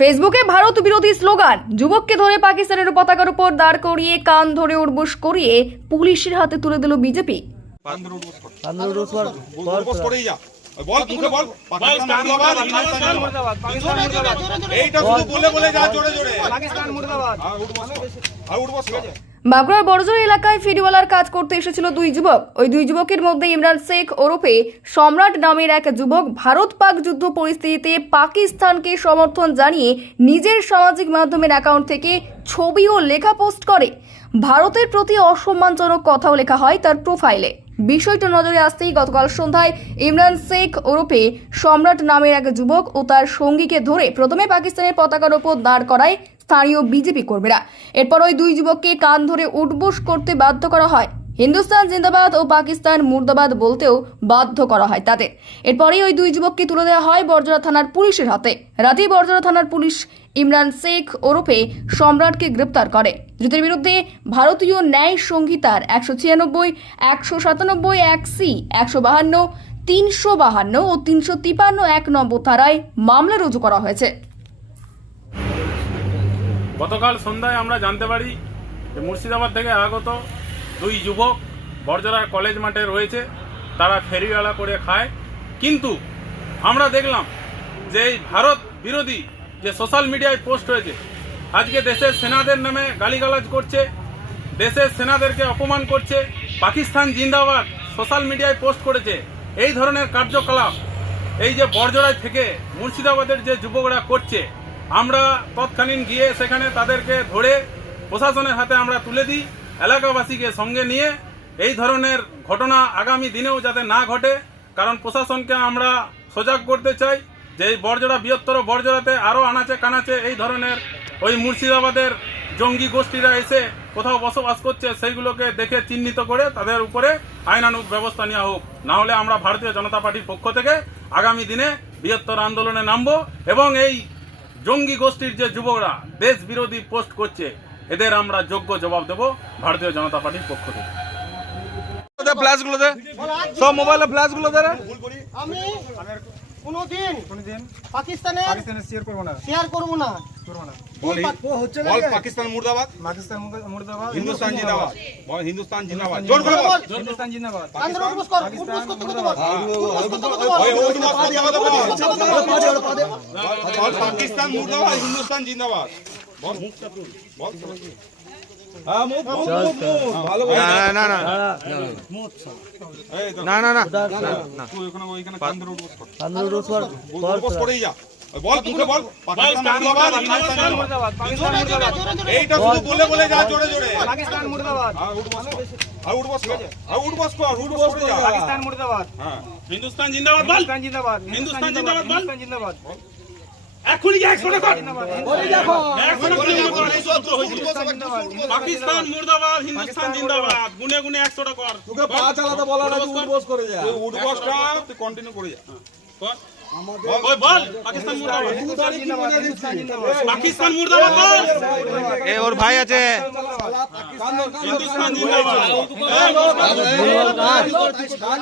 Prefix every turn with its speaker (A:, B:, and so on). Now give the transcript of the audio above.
A: ফেসবুকে ভারত বিরোধী স্লোগান, যুবককে ধরে পাকিস্তানের পতাকার উপর দাঁড় করিয়ে, কান ধরে উর্বশ করিয়ে পুলিশের হাতে তুলে দিল বিজেপি।
B: বল মুখে বল। পাকিস্তান মুর্দাবাদ এইটা শুধু বলে বলে যা জোরে জোরে।
C: পাকিস্তান মুর্দাবাদ
B: আর উঠবোস কর আর উঠবোস কর
A: বাঁকুড়ার বড়জোর এলাকায় ফেরিওয়ালার কাজ করতে এসেছিল দুই যুবক। ওই দুই যুবকের মধ্যে ইমরান শেখ ওরফে সম্রাট নামের এক যুবক ভারত পাক যুদ্ধ পরিস্থিতিতে পাকিস্তানকে সমর্থন জানিয়ে নিজের সামাজিক মাধ্যমের অ্যাকাউন্ট থেকে ছবি ও লেখা পোস্ট করে। ভারতের প্রতি অসম্মানজনক কথাও লেখা হয় তার প্রোফাইলে বিষয়টা নজরে আসতেই গতকাল সন্ধ্যায় ইমরান শেখ ওরফে সম্রাট নামের এক যুবক ও তার সঙ্গীকে ধরে প্রথমে পাকিস্তানের পতাকার ওপর দাঁড় করায় স্থানীয় বিজেপি কর্মীরা। এরপর ওই দুই যুবককে কান ধরে উঠবোস করতে বাধ্য করা হয়। হিন্দুস্তান, জিন্দাবাদ ও পাকিস্তান মুর্দাবাদ বলতেও বাধ্য করা হয় তাদের এরপরেই ওই দুই যুবককে তুলে দেওয়া হয় বর্জরা থানার পুলিশের হাতে। রাতেই বর্জরা থানার পুলিশ ইমরান শেখ ওরফে সম্রাটকে গ্রেপ্তার করে। ধৃতের বিরুদ্ধে ভারতীয় ন্যায় সংহিতার একশো ছিয়ানব্বই, একশো সাতানব্বই, এক সি, একশো বাহান্ন, তিনশো বাহান্ন ও তিনশো তিপান্ন এক নম্বর ধারায় মামলা রুজু করা হয়েছে।
D: গতকাল সন্ধ্যায় আমরা জানতে পারি মুর্শিদাবাদ থেকে আগত দুই যুবক বর্জরা কলেজ মাঠে রয়েছে, তারা ফেরিওয়ালা করে খায়। কিন্তু আমরা দেখলাম যে এই ভারত বিরোধী যে সোশ্যাল মিডিয়ায় পোস্ট হয়েছে, আজকে দেশের সেনাদের নামে গালিগালাজ করছে, দেশের সেনাদেরকে অপমান করছে, পাকিস্তান জিন্দাবাদ সোশ্যাল মিডিয়ায় পোস্ট করেছে। এই ধরনের কার্যকলাপ, এই যে বর্জরায় থেকে মুর্শিদাবাদের যে যুবকরা করছে, আমরা তৎকালীন গিয়ে সেখানে তাদেরকে ধরে প্রশাসনের হাতে আমরা তুলে দিই। এলাকাবাসীকে সঙ্গে নিয়ে এই ধরনের ঘটনা আগামী দিনেও যাতে না ঘটে, কারণ প্রশাসনকে আমরা সজাগ করতে চাই যে এই বর্জরা বৃহত্তর বর্জরাতে আরও আনাচে কানাচে এই ধরনের ওই মুর্শিদাবাদের জঙ্গি গোষ্ঠীরা এসে কোথাও বসবাস করছে, সেইগুলোকে দেখে চিহ্নিত করে তাদের উপরে আইনানুগ ব্যবস্থা নেওয়া হোক। না হলে আমরা ভারতীয় জনতা পার্টির পক্ষ থেকে আগামী দিনে বৃহত্তর আন্দোলনে নামবো এবং এই জঙ্গি গোষ্ঠীর যে যুবকরা দেশ বিরোধী পোস্ট করছে এদের আমরা যোগ্য জবাব দেব ভারতীয় জনতা পার্টির পক্ষ থেকে
E: ফ্ল্যাশ দে সব মোবাইলে ফ্ল্যাশ দে
C: আমি কোনোদিন
F: কোনদিন
C: পাকিস্তানে
F: পাকিস্তানের শেয়ার করব না
C: শেয়ার করব না
F: করব না
B: বল বল পাকিস্তান মুর্দাবাদ
F: পাকিস্তান মুর্দাবাদ
B: হিন্দুস্তান জিন্দাবাদ বল হিন্দুস্তান জিন্দাবাদ জোর করে বল
F: জিন্দাবাদ
C: আন্দোলন কর করতে করতে বল
B: ওই পাকিস্তান মুর্দাবাদ হিন্দুস্তান জিন্দাবাদ হ্যাঁ
E: না না না
B: বল মুখে বল। পাকিস্তান মুর্দাবাদ হিন্দুস্তান জিন্দাবাদ এইটা শুধু বলে বলে যা জোরে জোরে।
C: পাকিস্তান মুর্দাবাদ।
B: আর উঠবোস কর। আর কর। আর উঠবোস করে যা
C: পাকিস্তান মুর্দাবাদ।
B: হ্যাঁ।
D: হিন্দুস্তান জিন্দাবাদ বল।
C: হিন্দুস্তান জিন্দাবাদ
D: হিন্দুস্তান জিন্দাবাদ বল।
C: হিন্দুস্তান জিন্দাবাদ।
D: এখনই গিয়ে একশো টাকা।
C: বলে দেখো।
D: পাকিস্তান মুর্দাবাদ হিন্দুস্তান জিন্দাবাদ। গুনে গুনে একশো টাকা কর।
E: তোকে পা চালাতে বলা না তুই উঠবোস করে যা।
B: তুই উঠবোসটা তুই কন্টিনিউ করে যা।
D: কর। পাকিস্তান মুর্দাবাদ।
E: এ ওর ভাই আছে।
D: হিন্দুস্তান জিন্দাবাদ
E: হিন্দুস্তান